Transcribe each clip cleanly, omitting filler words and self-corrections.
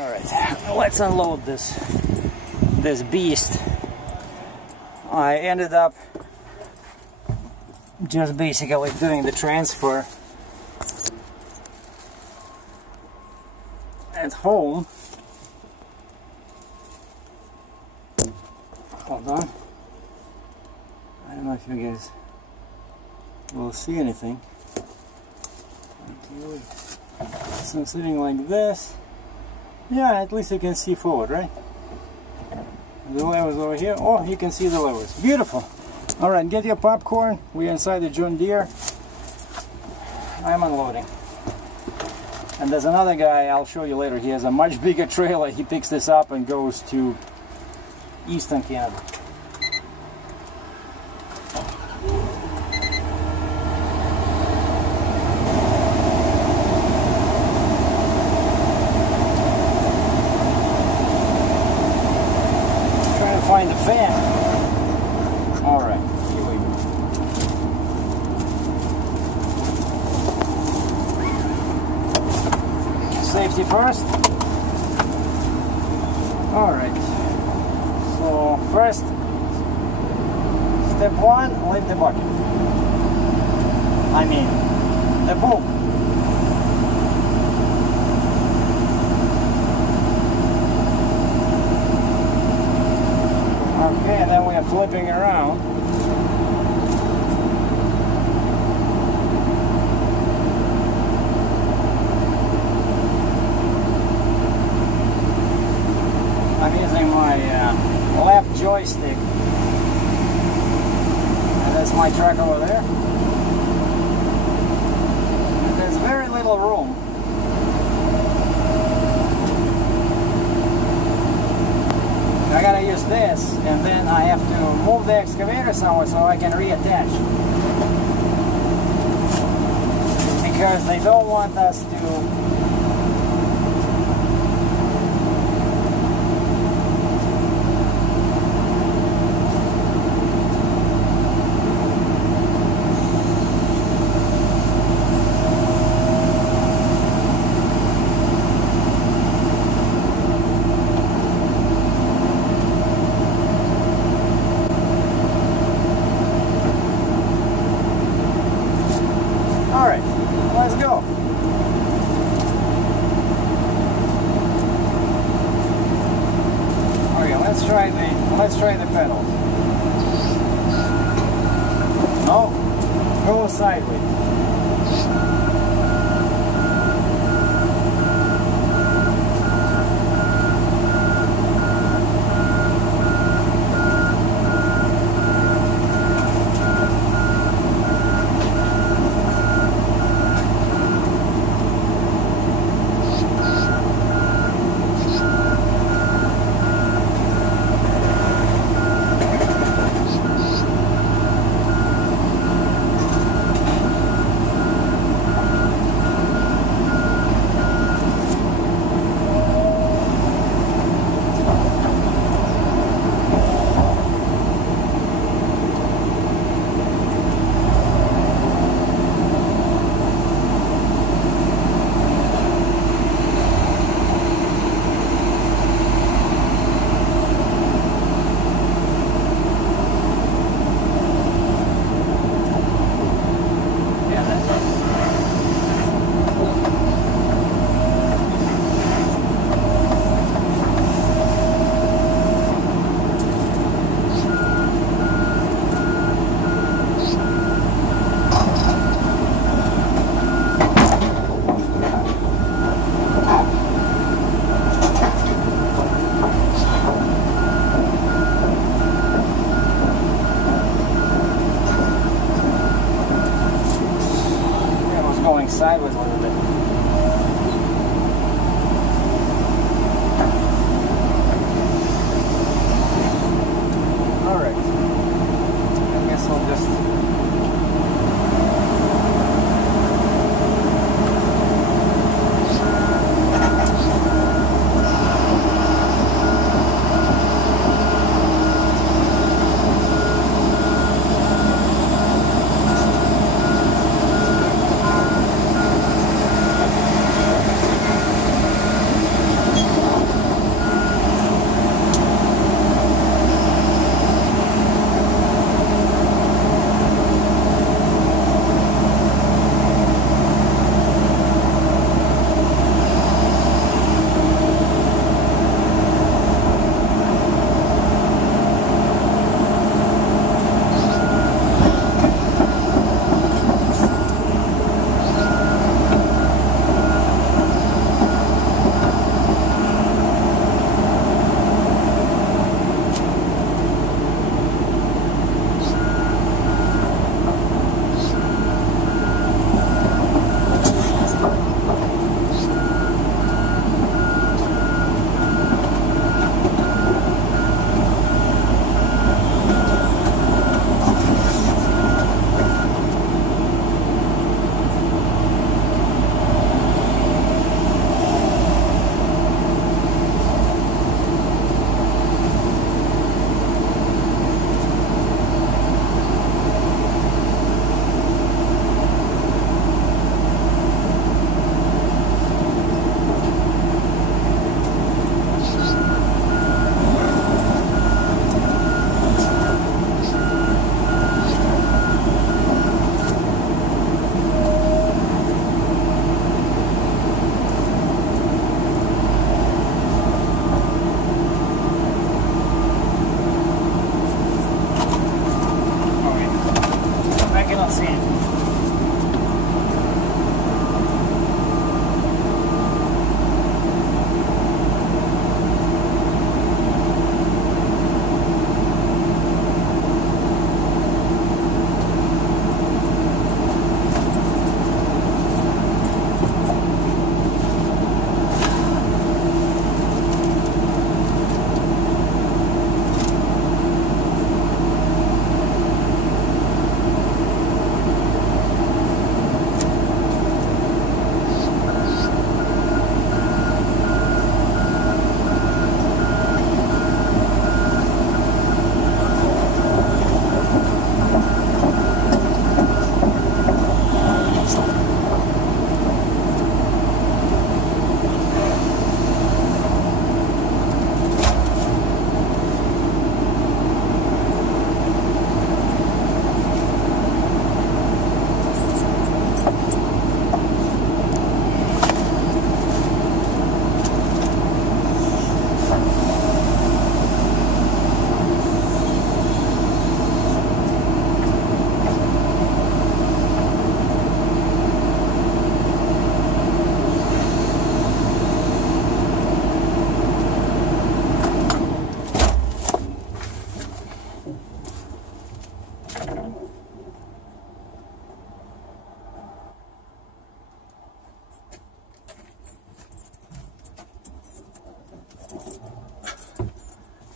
Alright, let's unload this beast. I ended up just basically doing the transfer at home. Hold on. I don't know if you guys will see anything. So I'm sitting like this. Yeah, at least you can see forward, right? The levers over here. Oh, you can see the levers. Beautiful. Alright, get your popcorn. We're inside the John Deere. I'm unloading. And there's another guy, I'll show you later. He has a much bigger trailer. He picks this up and goes to Eastern Canada. Find the fan. Alright, here we go. Safety first. Alright. So first, step one, lift the bucket. I mean, the boom. Okay, and then we are flipping around. I'm using my left joystick. And that's my truck over there. And there's very little room. I gotta use this, and then I have to move the excavator somewhere so I can reattach. Because they don't want us to let's go. Okay, let's try the pedals. No, go sideways.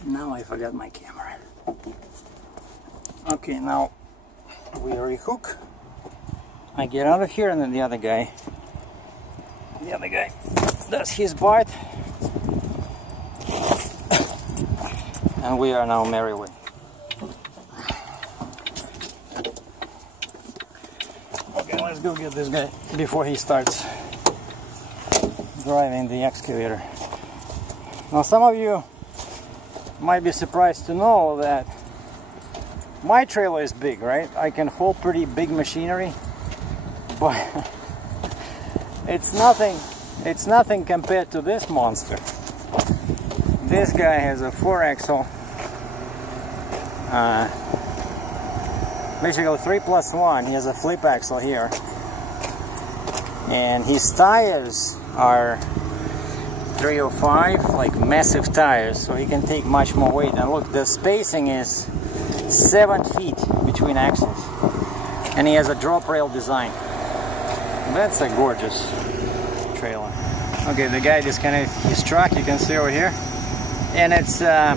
Now I forgot my camera. Okay, now we rehook. I get out of here, and then the other guy does his part, and we are now merrily. Okay, let's go get this guy before he starts driving the excavator. Now, some of you might be surprised to know that my trailer is big, right? I can hold pretty big machinery, but it's nothing compared to this monster. This guy has a 4-axle, basically 3+1. He has a flip axle here, and his tires are 305, like massive tires, so he can take much more weight. And look, the spacing is 7 feet between axles, and he has a drop rail design. That's a gorgeous trailer. Okay, the guy disconnected his truck, you can see over here, and it's a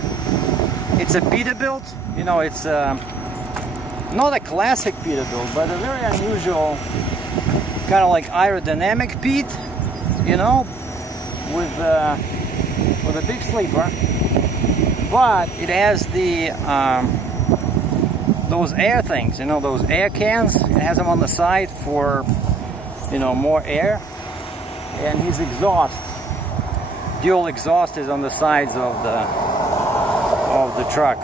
Peterbilt. You know, it's not a classic Peterbilt, but a very unusual kind of like aerodynamic Pete, you know, with a big sleeper, but it has the those air things, you know, those air cans. It has them on the side for, you know, more air, and his exhaust, dual exhaust, is on the sides of the truck.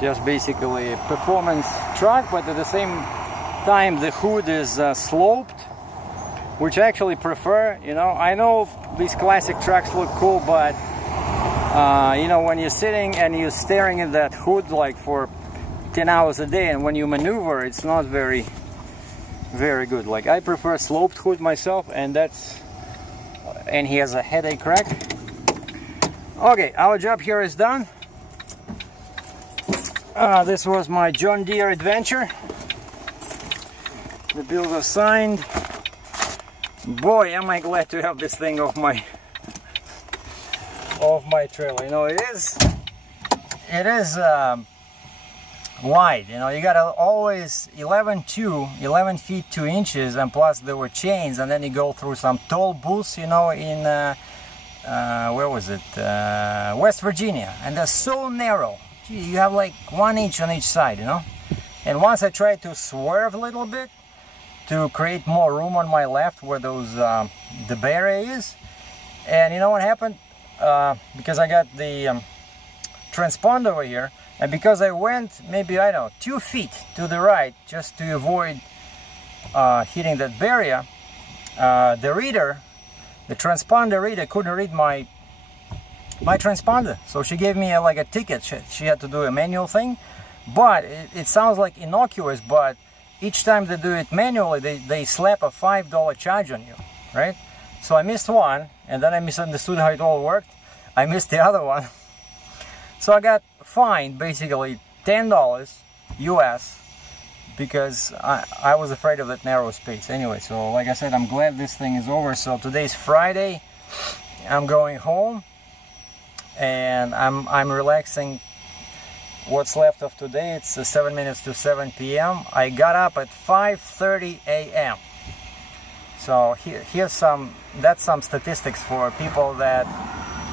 Just basically a performance truck, but at the same time the hood is sloped, which I actually prefer. You know, I know these classic trucks look cool, but you know, when you're sitting and you're staring at that hood like for 10 hours a day, and when you maneuver, it's not very good. Like, I prefer sloped hood myself, and he has a headache rack. Okay, our job here is done. This was my John Deere adventure. The bills are signed. Boy, am I glad to have this thing off my trailer. You know, it is wide. You know, you gotta always 11 feet 2 inches, and plus there were chains, and then you go through some toll booths, you know, in where was it, West Virginia, and they're so narrow. Gee, you have like 1 inch on each side, you know. And once I tried to swerve a little bit to create more room on my left where those the bay area is, and you know what happened? Because I got the transponder over here, and because I went maybe, I don't know, 2 feet to the right just to avoid hitting that barrier, the transponder reader couldn't read my transponder, so she gave me like a ticket. She had to do a manual thing, but it sounds like innocuous, but each time they do it manually, they slap a $5 charge on you, right? So I missed one, and then I misunderstood how it all worked. I missed the other one. So I got fined basically $10 US because I was afraid of that narrow space. Anyway, so like I said, I'm glad this thing is over. So today's Friday. I'm going home, and I'm relaxing what's left of today. It's 7 minutes to 7 p.m. I got up at 5:30 a.m. So that's some statistics for people that,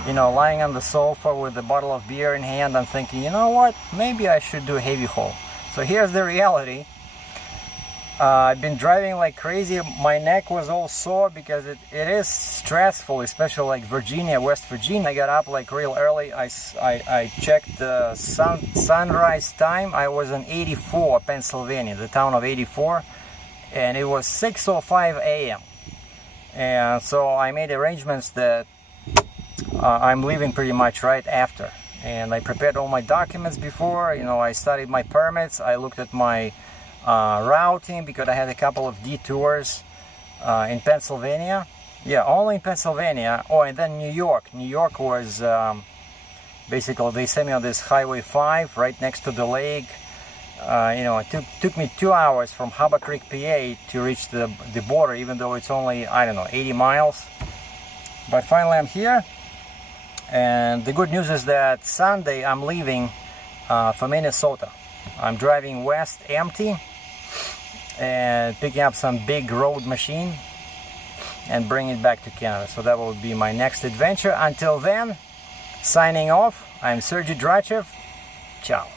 you know, lying on the sofa with a bottle of beer in hand and thinking, you know what, maybe I should do a heavy haul. So here's the reality. I've been driving like crazy. My neck was all sore because it is stressful, especially like Virginia, West Virginia. I got up like real early. I checked the sunrise time. I was in 84, Pennsylvania, the town of 84, and it was 6:05 a.m. And so I made arrangements that I'm leaving pretty much right after. And I prepared all my documents before. You know, I studied my permits. I looked at my routing because I had a couple of detours in Pennsylvania. Yeah, only in Pennsylvania. Oh, and then New York. New York was basically, they sent me on this Highway 5 right next to the lake. You know, it took me 2 hours from Harbor Creek, PA to reach the border, even though it's only, I don't know, 80 miles. But finally I'm here, And the good news is that Sunday I'm leaving for Minnesota. I'm driving west empty and picking up some big road machine and bring it back to Canada. So that will be my next adventure. Until then, signing off, I'm SERGEI DRATCHEV. Ciao.